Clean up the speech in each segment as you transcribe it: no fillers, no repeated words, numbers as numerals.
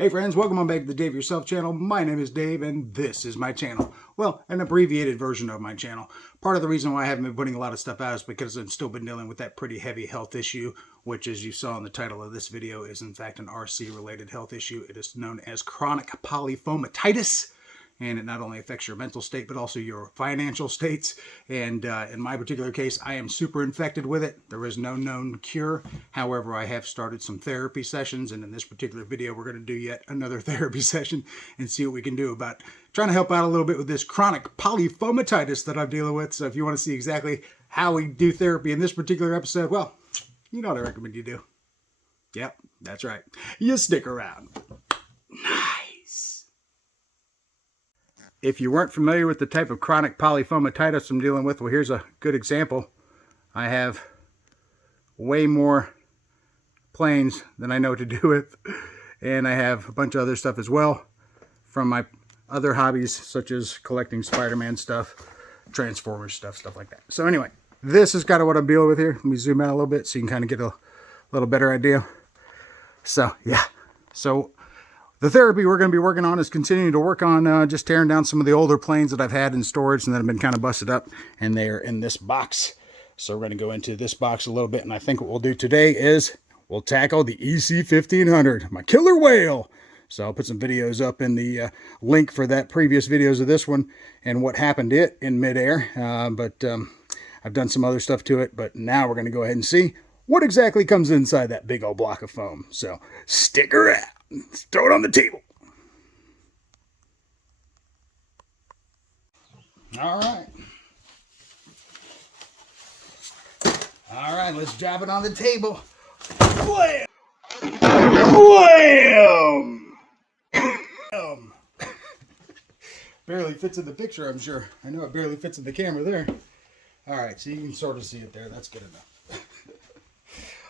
Hey friends, welcome on back to the Dave Yourself channel. My name is Dave and this is my channel. Well, an abbreviated version of my channel. Part of the reason why I haven't been putting a lot of stuff out is because I've still been dealing with that pretty heavy health issue, which, as you saw in the title of this video, is in fact an RC related health issue. It is known as chronic polyfoamititis. And it not only affects your mental state, but also your financial states. And in my particular case, I am super infected with it. There is no known cure. However, I have started some therapy sessions. And in this particular video, we're going to do yet another therapy session and see what we can do about trying to help out a little bit with this chronic polyfoamititis that I'm dealing with. So if you want to see exactly how we do therapy in this particular episode, well, you know what I recommend you do. Yep, that's right. You stick around. If you weren't familiar with the type of chronic polyfoamititis I'm dealing with, well, here's a good example. I have way more planes than I know what to do with, and I have a bunch of other stuff as well from my other hobbies, such as collecting Spider-Man stuff, Transformers stuff like that. So anyway, this is kind of what I'm dealing with here. Let me zoom out a little bit so you can kind of get a little better idea. So yeah, so the therapy we're going to be working on is continuing to work on just tearing down some of the older planes that I've had in storage and that have been kind of busted up, and they're in this box. So we're going to go into this box a little bit, and I think what we'll do today is we'll tackle the EC-1500, my killer whale. So I'll put some videos up in the link for that previous videos of this one and what happened to it in midair. I've done some other stuff to it, but now we're going to go ahead and see what exactly comes inside that big old block of foam. So stick around. Let's throw it on the table. All right, let's drop it on the table. Wham! Wham! Wham! Barely fits in the picture, I'm sure. I know it barely fits in the camera there. All right, so you can sort of see it there. That's good enough.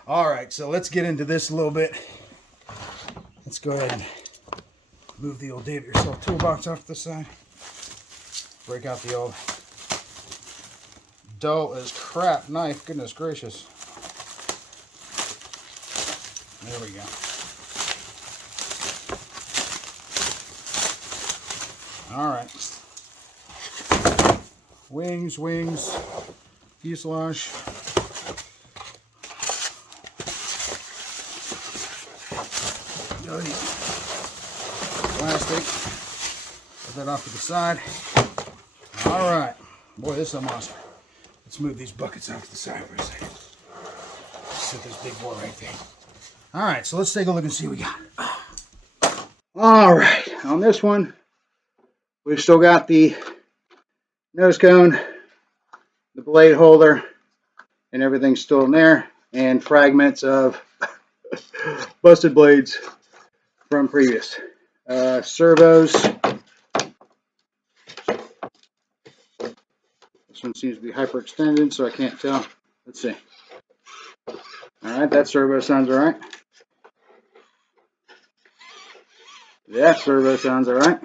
All right, so let's get into this a little bit. Let's go ahead and move the old Dave Yourself toolbox off to the side. Break out the old dull as crap knife. Goodness gracious. There we go. Alright. Wings, fuselage. Plastic. Put that off to the side. All right. Boy, this is a monster. Let's move these buckets off to the side for a second. Set this big boy right there. All right, so let's take a look and see what we got. All right. On this one, we've still got the nose cone, the blade holder, and everything's still in there, and fragments of busted blades from previous. Servos. This one seems to be hyperextended, so I can't tell. Let's see. Alright, that servo sounds alright. That servo sounds alright.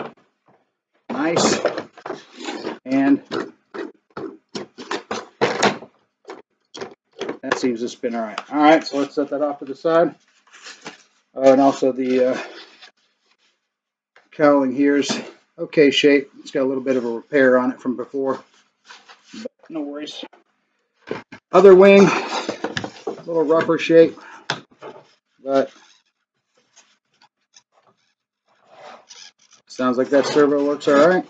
Nice. And that seems to spin alright. Alright, so let's set that off to the side. Oh, and also the cowling here is okay shape. It's got a little bit of a repair on it from before, but no worries. Other wing, a little rougher shape, but sounds like that servo works all right.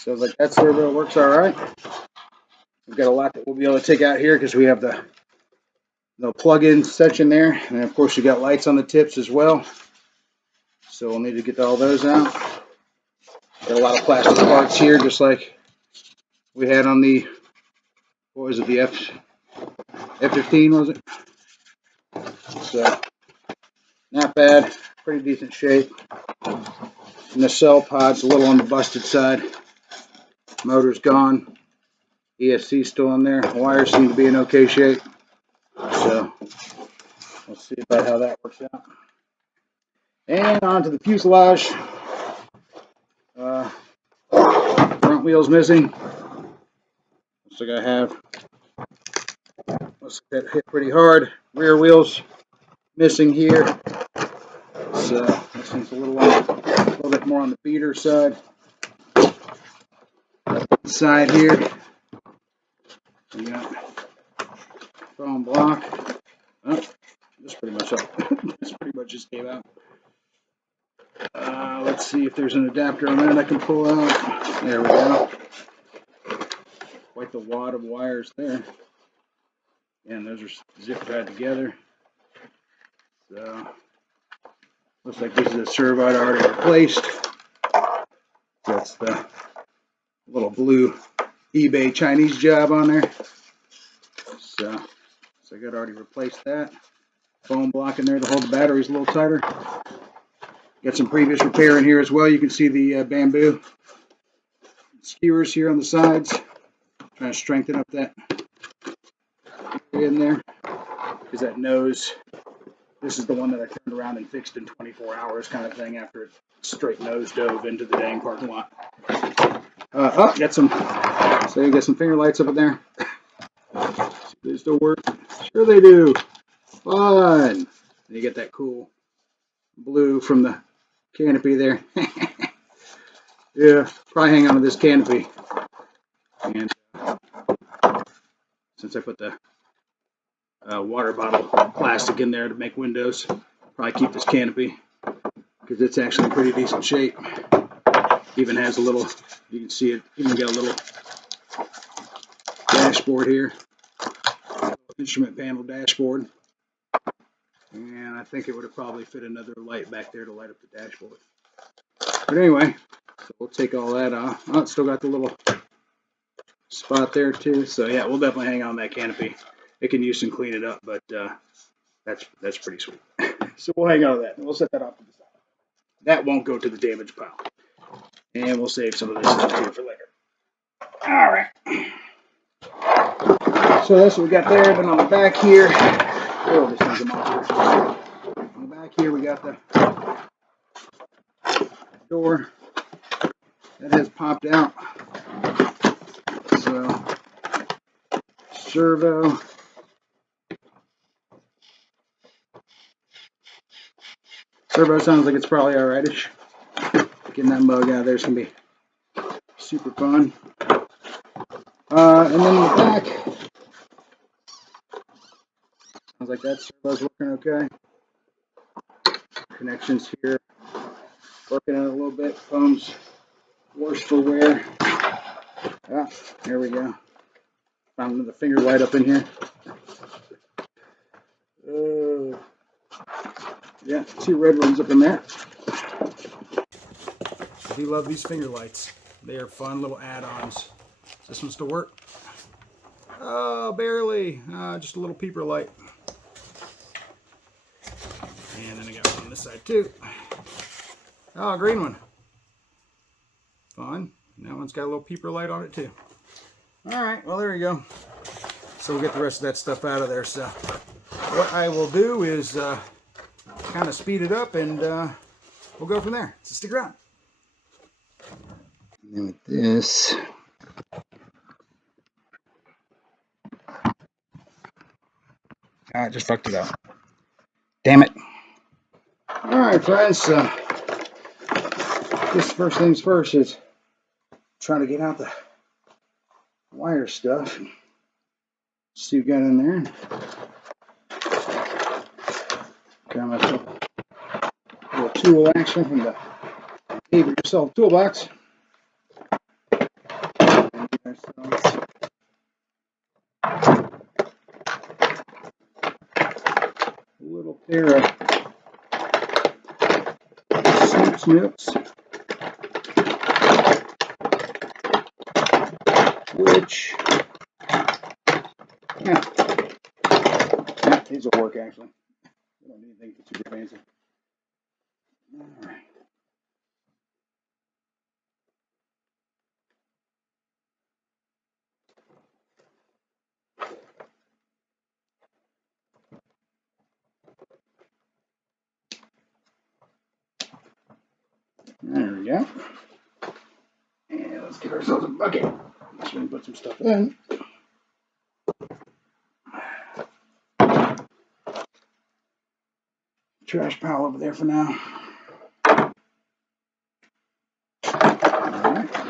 Sounds like that servo works all right. We've got a lot that we'll be able to take out here because we have the plug-in section there, and of course you got lights on the tips as well, so we'll need to get all those out. Got a lot of plastic parts here, just like we had on the, what was it, the F-15 was it? So not bad, pretty decent shape. And the cell pod's a little on the busted side. Motor's gone, ESC still in there. The wires seem to be in okay shape. So we'll see about how that works out. And on to the fuselage. Front wheel's missing. Looks like I have, looks like that hit pretty hard. Rear wheels missing here. So this one's a little bit more on the beater side. Side here, we got foam block. Oh, this pretty much up. This pretty much just came out. Let's see if there's an adapter on that I can pull out. There we go. Quite the wad of wires there. And those are zip tied together. So looks like this is a servo I'd already replaced. That's the little blue eBay Chinese job on there. So I got already replaced that. Foam block in there to hold the batteries a little tighter. Got some previous repair in here as well. You can see the bamboo skewers here on the sides. Trying to strengthen up that area in there. Because that nose, this is the one that I turned around and fixed in 24 hours kind of thing after it straight nose dove into the dang parking lot. Got some, so you got some finger lights up in there. See if they still work. Sure they do. Fun. And you get that cool blue from the canopy there. Yeah, probably hang on to this canopy. And since I put the water bottle plastic in there to make windows, probably keep this canopy because it's actually in pretty decent shape. Even has a little, you can see it, even got a little dashboard here, instrument panel dashboard. And I think it would have probably fit another light back there to light up the dashboard. But anyway, so we'll take all that off. Oh, it's still got the little spot there too. So yeah, we'll definitely hang on that canopy. It can use some clean it up, but that's pretty sweet. So we'll hang on to that. And we'll set that off to the side. That won't go to the damage pile. And we'll save some of this stuff here for later. All right. So that's what we got there. Then on the back here, oh, this thing's a monster. On the back here, we got the door that has popped out. So servo. Servo sounds like it's probably alrightish. Getting that mug out of there is gonna be super fun. And then in the back, sounds like that servo's working okay. Connections here, working out a little bit. Foam's worse for wear. Ah, there we go. Found another finger light up in here. Yeah, two red ones up in there. I do love these finger lights. They are fun little add-ons. Does this one still work? Oh, barely. Just a little peeper light. And then I got one on this side too. Oh, a green one. Fun. That one's got a little peeper light on it too. All right, well there you go. So we'll get the rest of that stuff out of there. So what I will do is kind of speed it up and we'll go from there. So stick around. And then with this, I just fucked it up. Damn it. All right, friends. This first things first is trying to get out the wire stuff. See what we got in there. Got myself a little tool action from the Neighbor Yourself toolbox. A little pair of snoops, which, yeah, these will work actually. We don't need anything super fancy. All right. There we go. And let's get ourselves a bucket. So we can put some stuff in. trash pile over there for now. All right.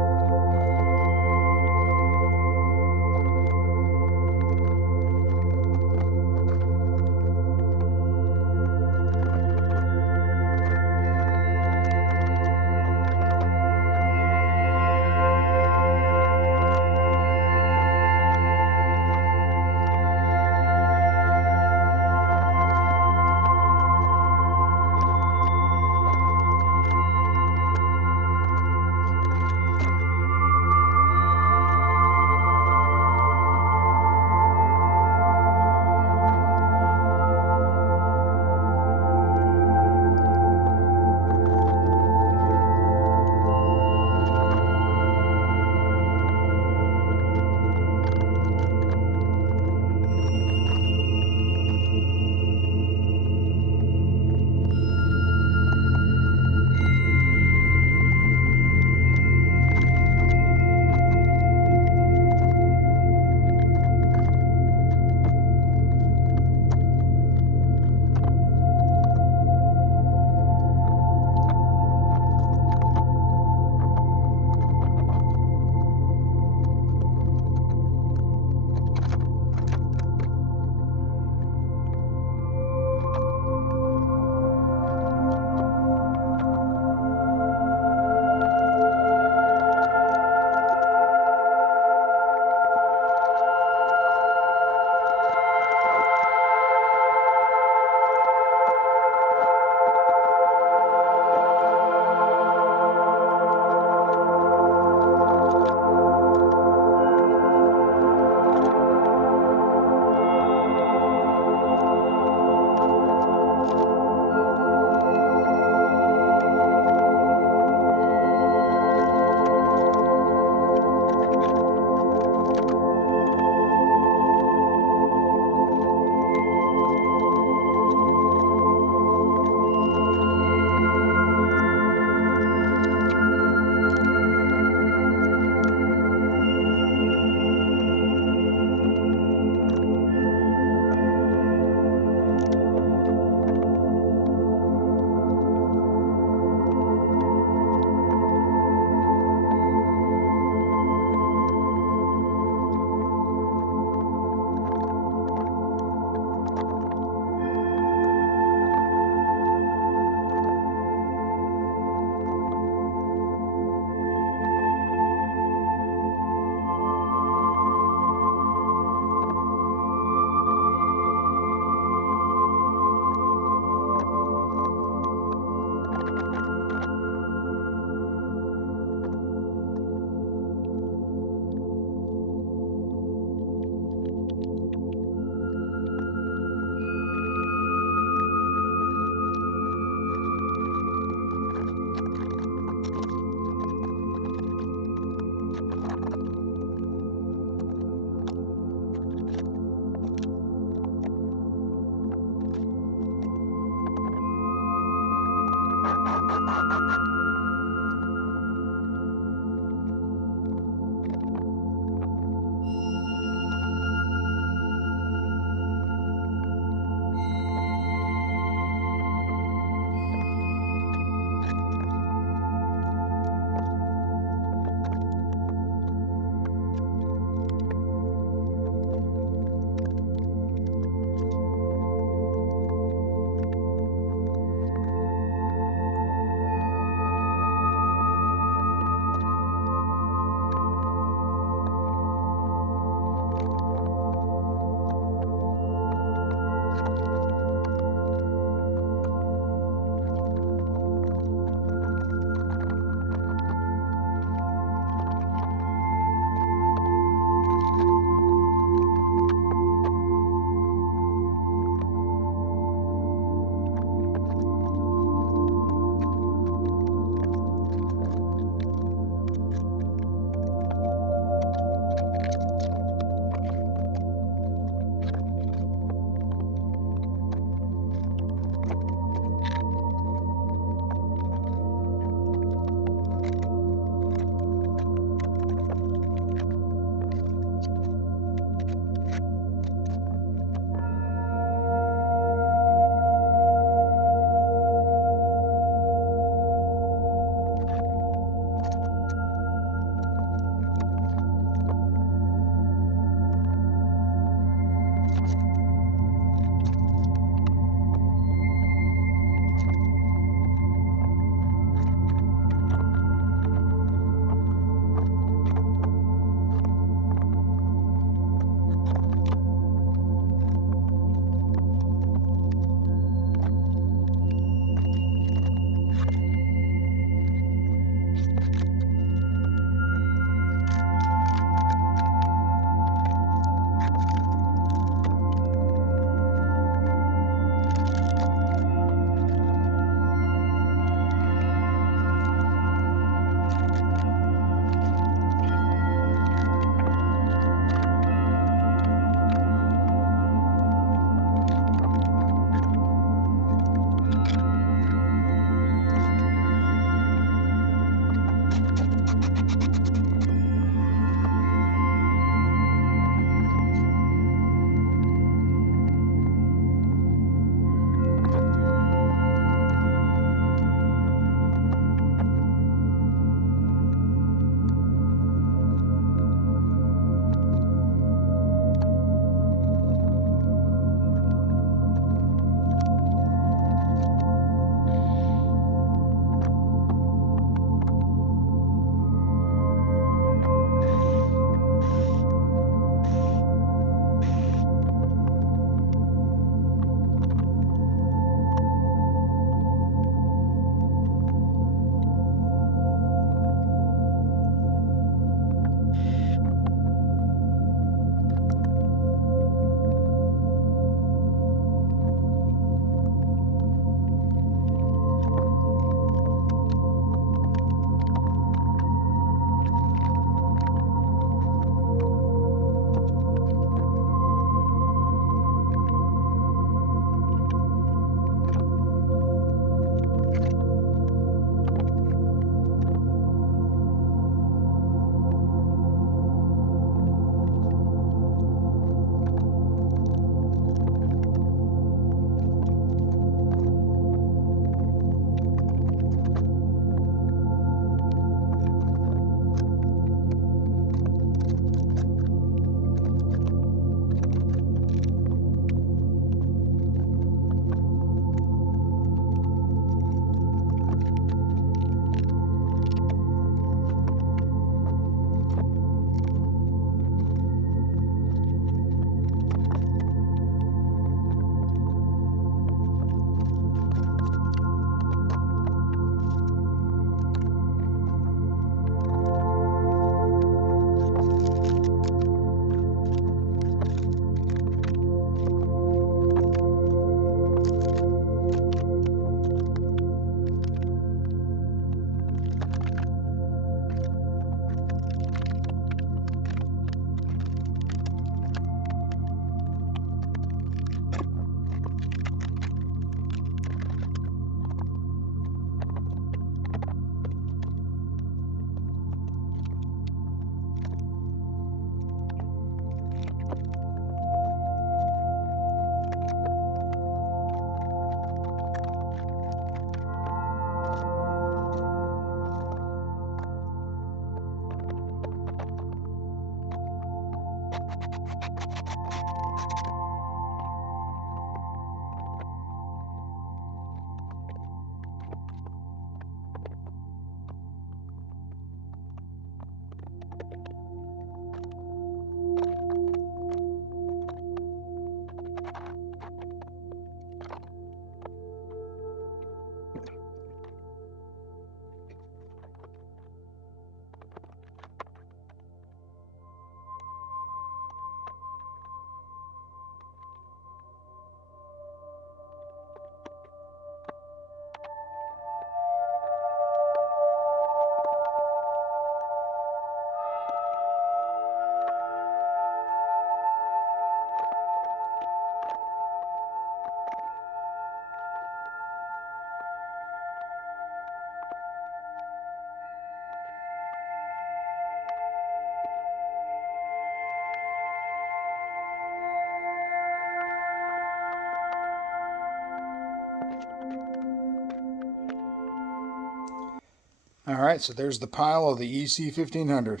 All right, so there's the pile of the EC1500.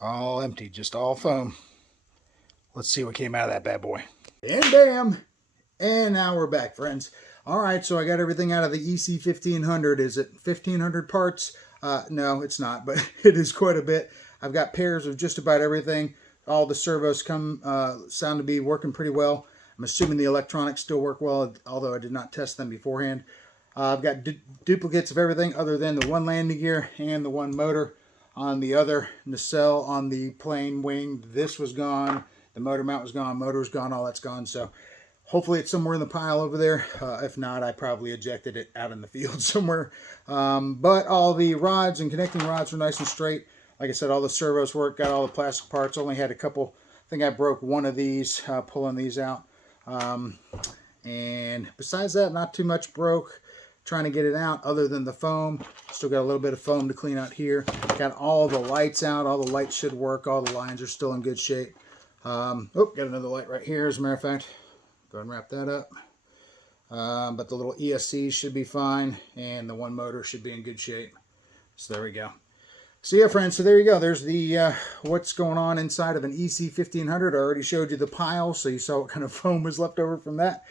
All empty, just all foam. Let's see what came out of that bad boy. And bam! And now we're back, friends. All right, so I got everything out of the EC1500. Is it 1,500 parts? No, it's not, but it is quite a bit. I've got pairs of just about everything. All the servos sound to be working pretty well. I'm assuming the electronics still work well, although I did not test them beforehand. I've got duplicates of everything other than the one landing gear and the one motor. On the other nacelle on the plane wing, this was gone. The motor mount was gone, motor was gone, all that's gone. So hopefully it's somewhere in the pile over there. If not, I probably ejected it out in the field somewhere. But all the rods and connecting rods were nice and straight. Like I said, all the servos worked, got all the plastic parts. Only had a couple, I think I broke one of these pulling these out. And besides that, not too much broke. Trying to get it out other than the foam. Still got a little bit of foam to clean out here. Got all the lights out. All the lights should work. All the lines are still in good shape. Oh, got another light right here, as a matter of fact. Go ahead and wrap that up. But the little ESCs should be fine. And the one motor should be in good shape. So there we go. So yeah, friends, so there you go. There's the what's going on inside of an EC1500. I already showed you the pile, so you saw what kind of foam was left over from that.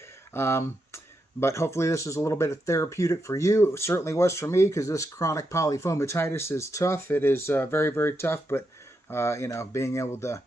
But hopefully this is a little bit of therapeutic for you. It certainly was for me, because this chronic polyfoamititis is tough. It is very, very tough. But, you know, being able to,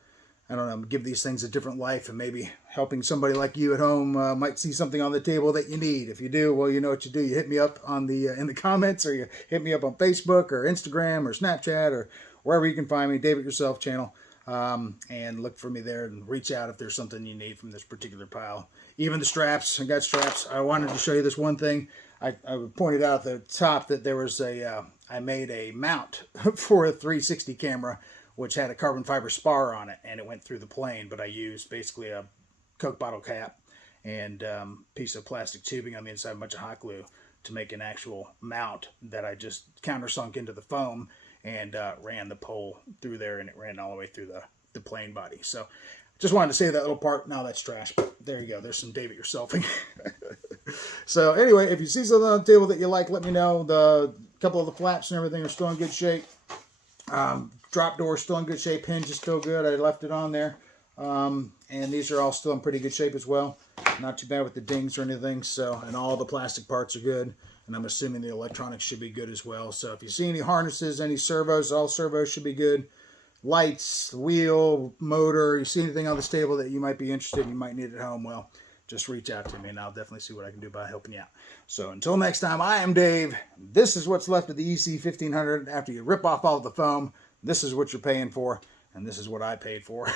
I don't know, give these things a different life, and maybe helping somebody like you at home might see something on the table that you need. If you do, well, you know what you do. You hit me up on the in the comments, or you hit me up on Facebook or Instagram or Snapchat or wherever you can find me, Dave It Yourself channel. And look for me there and reach out if there's something you need from this particular pile. Even the straps, I got straps. I wanted to show you this one thing. I pointed out at the top that there was I made a mount for a 360 camera, which had a carbon fiber spar on it, and it went through the plane, but I used basically a Coke bottle cap and piece of plastic tubing on the inside, a bunch of hot glue to make an actual mount that I just countersunk into the foam and ran the pole through there, and it ran all the way through the plane body. So just wanted to save that little part. Now that's trash, but there you go. There's some Dave It Yourselfing. So anyway, if you see something on the table that you like, let me know. The couple of the flaps and everything are still in good shape. Drop door is still in good shape. Hinge is still good. I left it on there. And these are all still in pretty good shape as well. Not too bad with the dings or anything. So, and all the plastic parts are good. And I'm assuming the electronics should be good as well. So if you see any harnesses, any servos, all servos should be good. Lights, wheel, motor, you see anything on this table that you might be interested in, you might need at home, well, just reach out to me and I'll definitely see what I can do by helping you out. So until next time, I am Dave. This is what's left of the EC1500 after you rip off all the foam. This is what you're paying for, and this is what I paid for.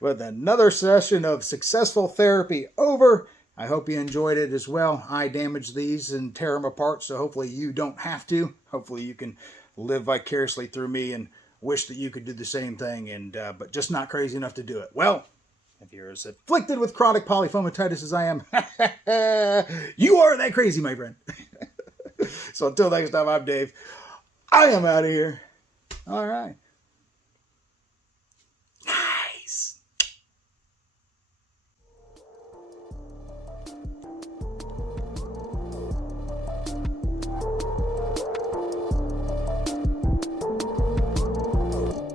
With another session of successful therapy over. I hope you enjoyed it as well. I damaged these and tear them apart, so hopefully you don't have to. Hopefully you can live vicariously through me and wish that you could do the same thing, and but just not crazy enough to do it. Well, if you're as afflicted with chronic polyfoamititis as I am, you are that crazy, my friend. So until next time, I'm Dave. I am out of here. All right. Nice.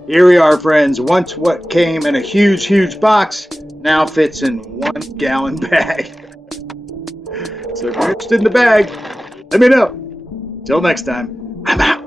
Here we are, friends. Once what came in a huge, huge box now fits in 1 gallon bag. So if you're interested in the bag, let me know. Till next time, I'm out.